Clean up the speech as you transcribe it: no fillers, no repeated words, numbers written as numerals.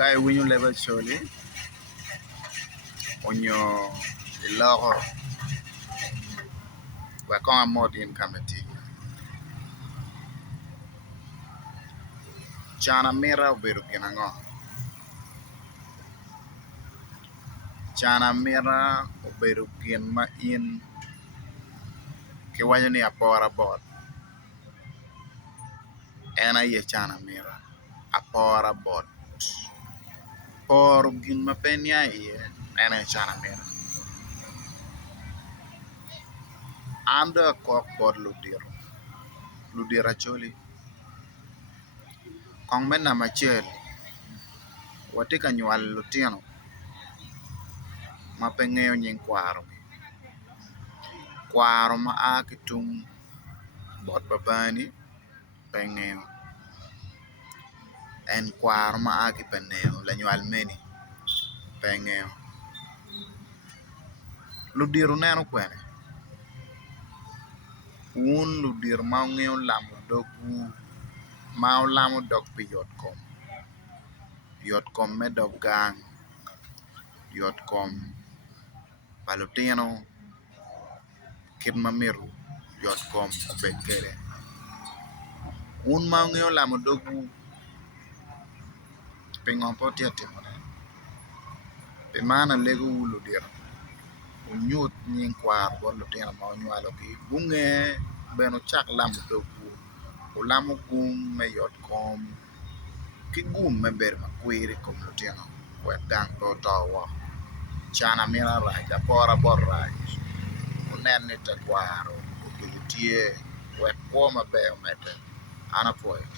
Ka iwinyo leba choli onyo iloko weko amodin kamati Cana mira obedo gin ang'o? Cana mira obedo gin ma in kiwacho ni apora bot en aye cana mira apora bot poro gin ma pe nia iye en cana mira an do akok bod ludiro acholi kong me namba acel wati ka nywal lutino ma pe ng'eyo nying kwaro ma a ki tung bot babani pe ng'eyo en kwaro ma a ki peneo lanywal meni pe ng'eyo ludiro neno kwene un ludiro ma ong'eyo lamo dogu ma olamo dog pi yot kom me dog gang yot kom pa lutino kit ma miro yot kom obed kede un ma ong'eyo lamo dogu pi ng'om po tye timone pi man alego u ludiro unyut nying kwaro bod lutino ma onywalogi gung'e bene ucak lamo dogu ulamo gung me yot kom ki gung me bedo makwir i kom lutino wek gang pe oto woko cana mira rac apora bot rac unen ni tekwaro otuko tye wek kwo maber omede an apwoyo